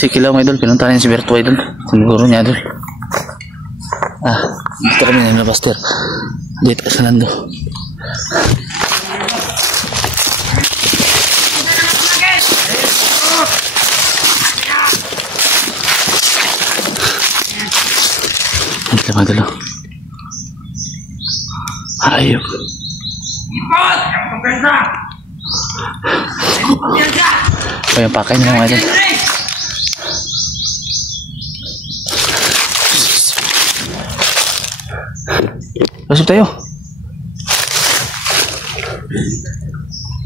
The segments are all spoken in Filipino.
Si Kilaw mga idol, pinuntahan niya si Berto idol. Siguro niya idol. Dito kami na Buster. Dito ka sa Nando. Dito mga idol. Ayok. O yung pakay niya mga idol. Masuk tayo.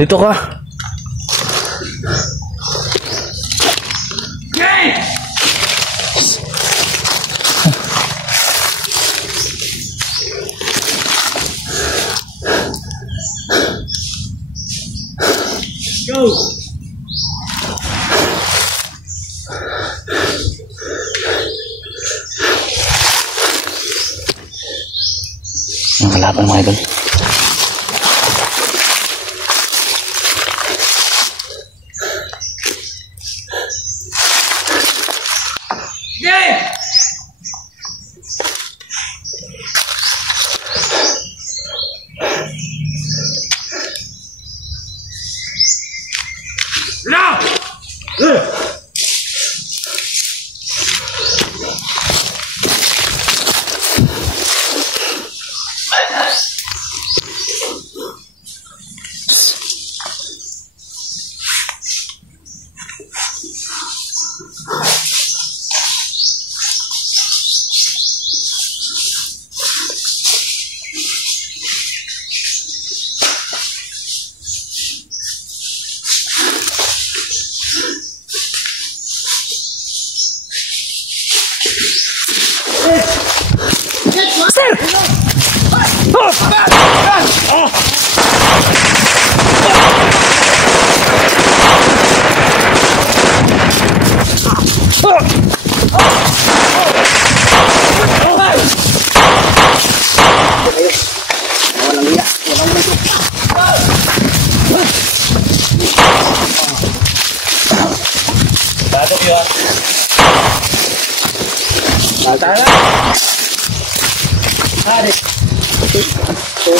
Dito ka. Go. Ang kalaban mga idol.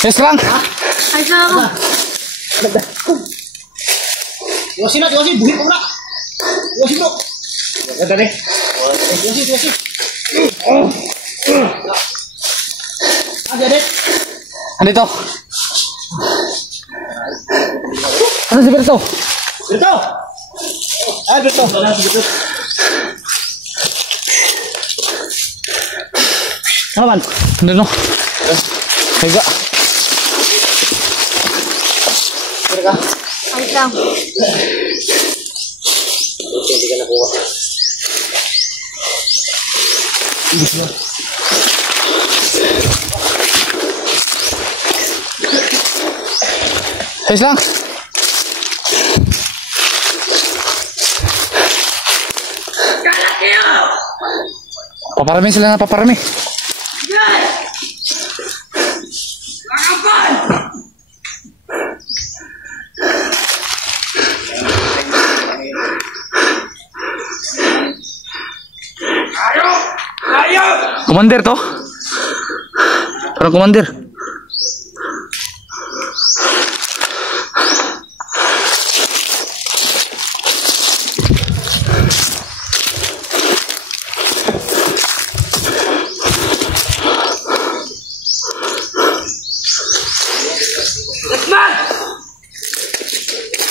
Yes lang. Ay ka. Wasin na, wasin buhit mo na. Wasin mo. Ganda deh. Wasin. Ada deh. Andito. Ano si Berto? Berto. Berto. Ano man? Ano no? Higa. Berka. Ay lang. Hindi ka nakuha. Ayos lang. Paparami sila na paparami. Komandir to? Parang komandir.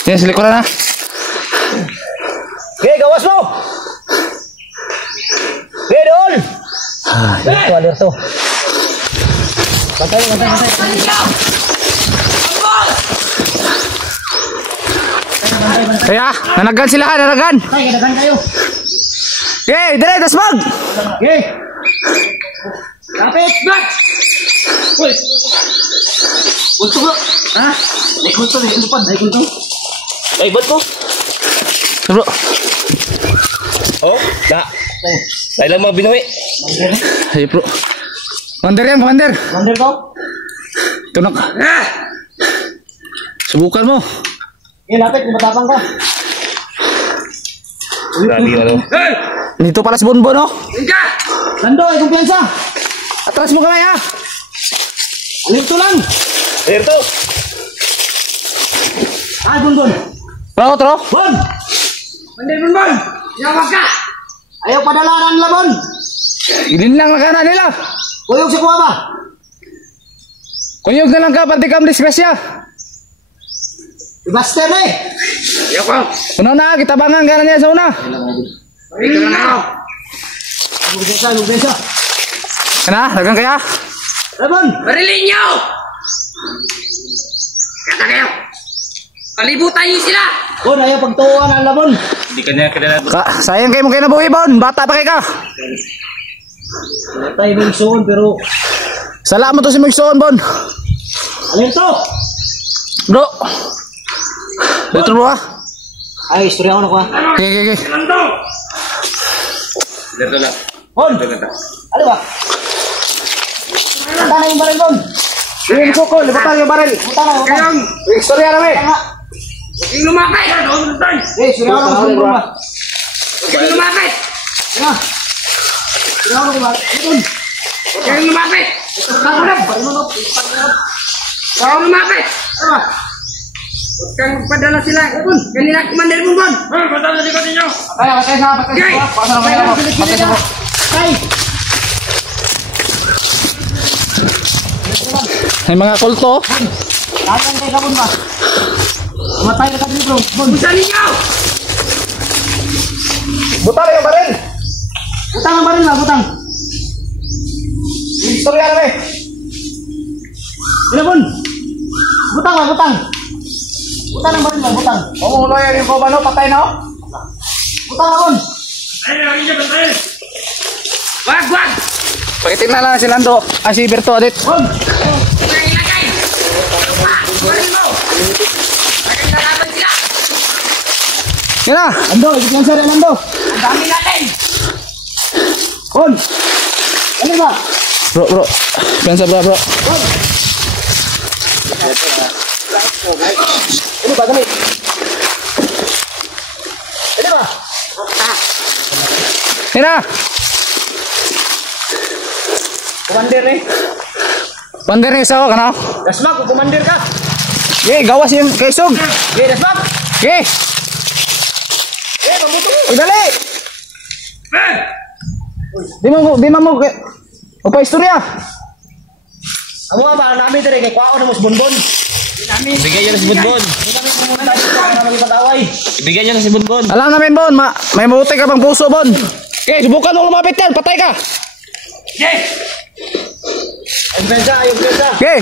Yan, sa likuran na. Okay, gawas mo! Okay, doon! Alerto, alerto. Pantay. Kaya, nanagan sila, nanagan. Pantay, kadagan kayo. Okay, dire, dasmag. Okay. Kapit! Back! Uy! Kulto bro! Ha? May kulto, may kulto. May kulto. Ay, ba't ko? Bro. Oh, na. Dahil lang mga binuwi. Ay, bro. Commander yan, commander. Commander ko? Tunog. Subukan mo. Eh, lapit, matapang ka. Grabe ano. Dito pala si Bonbon, oh. Lando, ay kumpiyansa. Atras mo kamay, ha. Alerto lang. Alerto! Ay, Bonbon. Tro, tro. Bon! Commander Bonbon! Yawag ka! Ayaw padalaran nila, Bon. Ilin lang na kanan nila. Kuyog si kuha ba? Kuyog na lang ka, pati kam disgrasya. Ibaster na eh. Una na, kita bangan ka na niya sa una. Ito na ako. Kumpiyansa. Kana, dagang kaya. Ay, Bon! Barilin nyo! Kata kayo! Palibutan nyo sila! Bon, ayaw pagtuuan ang labon. Hindi ka niya kilala. Sayang kayo mo kayo nabuhi, Bon. Bata pa kayo ka. Wala tayo may isuon, pero... Sala mo to si Magsoon, Bon. Alerto! Bro. Dito bro, ha. Ay, istorya ko na kuha. Okay. Alerto lang. Bon! Ano ba? Punta na yung baril, Bon. Yung kuko, libutan yung baril. Punta na, punta na. Istorya na, may. Huwag kayong lumapit! Eh, istorya ko na kung ba? Huwag kayong lumapit! Ano? Istorya ko na kung ba? Bon! Huwag kayong lumapit! Huwag kayong lumapit! Ano ba? Huwag kang magpadala sila! Kanina, Commander Bonbon! Padala sila ninyo! Patay sa kuha. Pasa na mga ako. Patay sa kuha. Patay! May mga kulto. Lahat kayo sa Bon ba? Matay na ka dito, bro. Bon! Busan ninyo! Butang yung baril. Butang ang baril ba? Butang! Istorya na, may. Ano, Bon? Butang ba? Butang! Butang ang baril ba? Butang! Umulo yung kubano, patay na, oh. Butang ba, Bon? Wag! Pakitin na lang si Lando. Si Berto, adit. Bon! Huwag kang ilagay! Baril mo! Huwag kang lalaban sila! Yan na. Lando, ibigyan sa rin, Lando! Ang dami natin! Bon! Ano ba? Bro. Pensa bro. Ano ba? Gamit! Ano ba? Yan na. Commander eh! Pander ni isa ko, kana. Dasmak, kung commander ka! Okay, gawas yung kaisog. Eh, Dasmak! Okay. Eh, mabuto! Pagdali. Di mo. Opa istorya. Amo ba namin dire kay kwao na mos bonbon. Ibigay niya na si Bonbon. Hindi kami pumunta dito para magipag-away. Ibigay niya na si Bonbon. Alam namin, Bon. May mabuti ka pang puso, Bon. Okay, subukan mo lumapit yan. Patay ka. Ayun pensa, ayun pensa. Okay.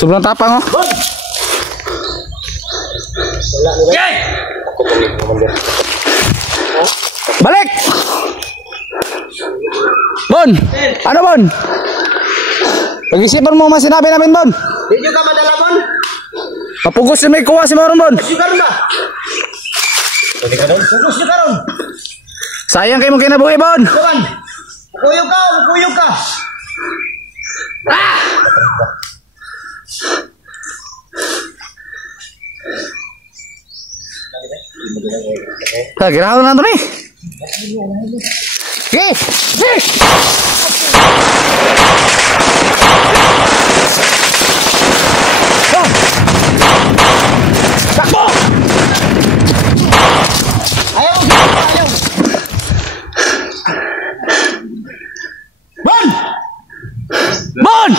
Sobrang tapang, oh. Bon! Balik! Bon! Ano, Bon? Pag-isipan mo mga sinabi namin, Bon. Di nyo ka madala, Bon? Kapugos yung may kuha si Maron, Bon. Sugar karon ba? Pwede ka doon? Sugus nyo karon. Sayang kayo mong kinabuhi, Bon. Kawan, mukuyog ka, mukuyog ka. Girahan na ito ni. Okay. Takbo! Ayaw, ayaw. Bon! Bon!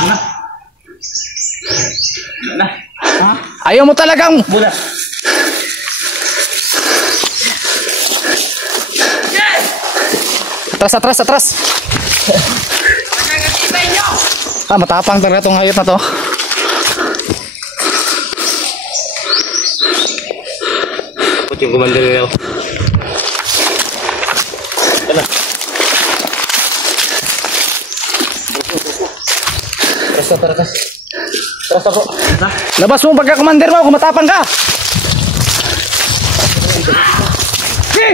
Ayaw mo talagang... Muna. Atras. Magkakatibay nyo! Matapang talaga itong hayop na to. Put yung commander nila. Tara bro. Labas mo pagka-commander mo kung matapang ka. Okay.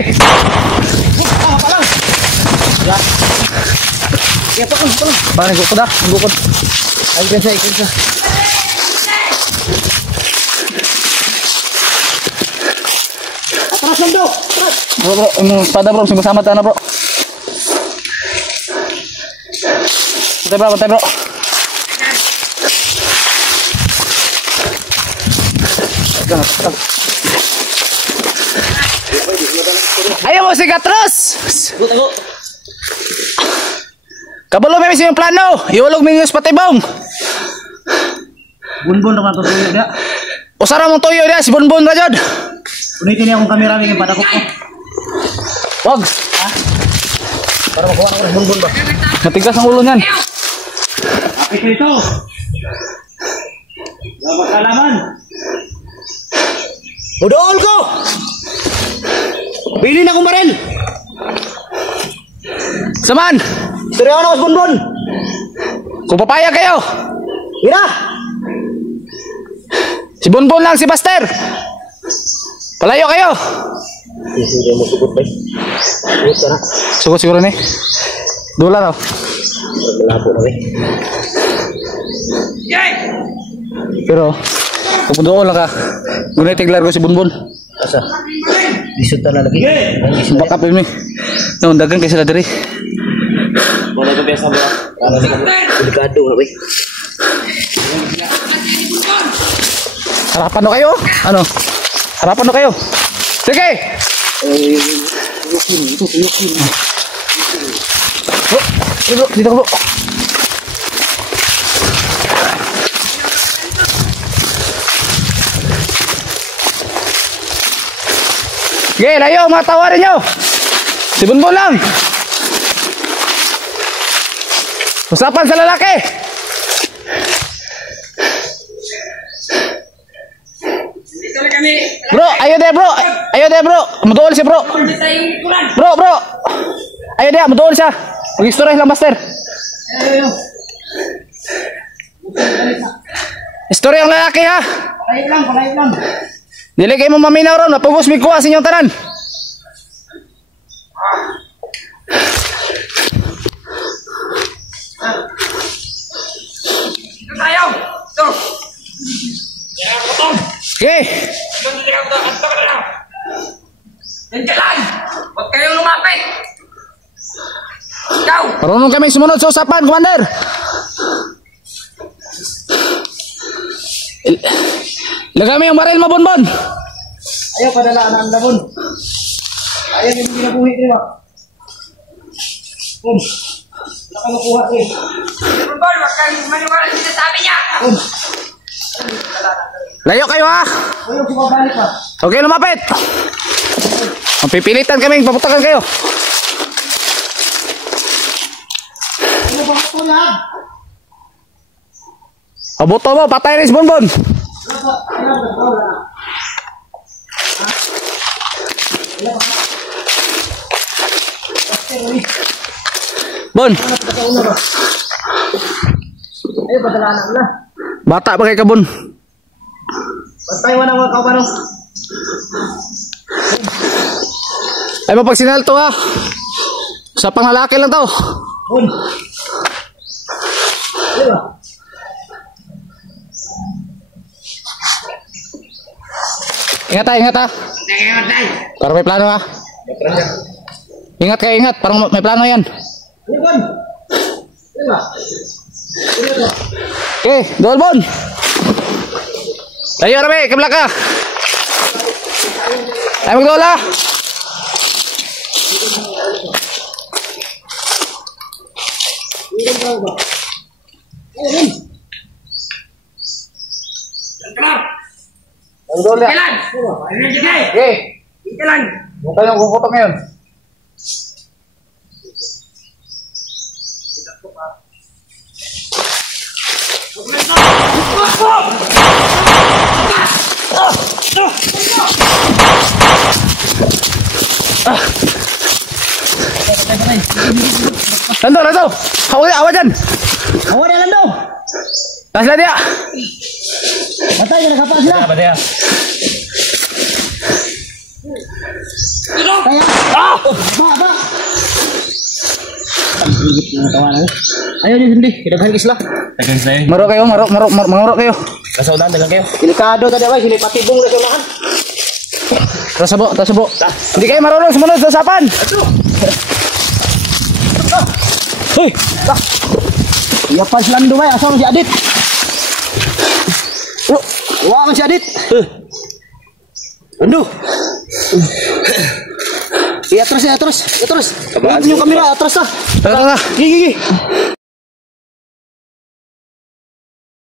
Kaya pa lang. Parang gukod ah. Gukod. Ay, ikan siya. Atras lang daw. Atras. Bro, yung espada bro. Sumasama tayo na bro. Patay bro. Ayaw mo si Gatros! Ako. Kabalo may yung plano! Iulog mo yung patibong! Bunbun naman to tuyo dia. Usara mong tuyo niya, si Bunbun ka dyan! Unitin niya akong kamera ng padakot ko. Wag! Para makuha na ko ng bunbun ba? Matigas ang ulo niyan. Kapit ko ito. Dapat kalaman. Udool ko! Pili na akong baril! Saman! Istorya ko na ko bunbun! Kung papayag kayo! Hira! Si Bunbun lang, si Buster! Palayo kayo! Hindi mo sugot ba? Sugot ka na. Sugot siguro ni. Dula raw. Malabo na eh. Pero, kung doon lang ka, gunay tiglar ko si Bunbun. Asa? Disot na lagi. Bakap yun mi. No, dagang kayo sila diri. Wala ko biasa mo. Ano ni kamo? Delikado na ba? Harapan no kayo? Ano? Harapan no kayo? Sige! Bro, dito ka bro. Sige, layo, mga tawarin nyo. Si Bunbun lang. Usapan sa lalaki. Dito na kami. Bro, ayo deh bro. Ayo deh bro. Mutuol siya bro. Dito tayo likuran. Bro. Ayo deh, mutuol siya. Mag-istorya lang, master. Istorya ang lalaki ha. Palayip lang. Dili kayo mo maminaw ron. Mapugos may kuha sa inyong tanan. Dito tayo. Ito. Yan ang butong. Okay. Doon dito ka butong. Anto ka na lang. Yan ka lang. Huwag kayong lumapit. Ikaw. Marunong kami sumunod sa usapan, Commander. Lagay mo yung baril mo, Bunbun. Ayaw padala na ang labon. Ayaw yung ginabuhi ko ba? Nakalukuha ko eh. Bol, huwag kayong maniwala sa sinasabi niya. Layo kayo ha. Ayaw sumabalik pa. Okay, lumapit. Mapipilitan kami, paputakan kayo. Ano ba ito yan? Abuto mo, patay rin si Bunbun. Bon, Ayaw padala na na. bata pa kay Kabun. Bantay mo na mga kaupano. Ay mapagsinal to ha. Sa panglalaki lang to. Bun. Ayaw ba? Ingat ha. Para may plano ha. Ingat kayo, ingat. Parang may plano yan. Ayaw bun. Ayaw ba? Okay, doon Bon. Tayo rame, ke belakang. Ayo magdola. Udol ya. Jalan. Sige. Oke. Jalan. Huwag kayong kukutok ngayon. Lando, Lando. Awas dyan. Awan dia Lando. Tasla dia. Patay na kapal sila. Apa dia? Kaya. Ba. Ayo di sini, kita balik islah. Dagang saya. Marok kayo, mangurok kayo. Nasa unahan, dagang kayo. Delikado tadi awal sini patibong na unahan. Tasabo. Hindi kayo marunong sumunod sa usapan. Hoy. Iya pas Lando bay, asal si Adit. Wah, si Adit. Lando. Iya terus. Yung kamera terus lah. Tara. Gigi.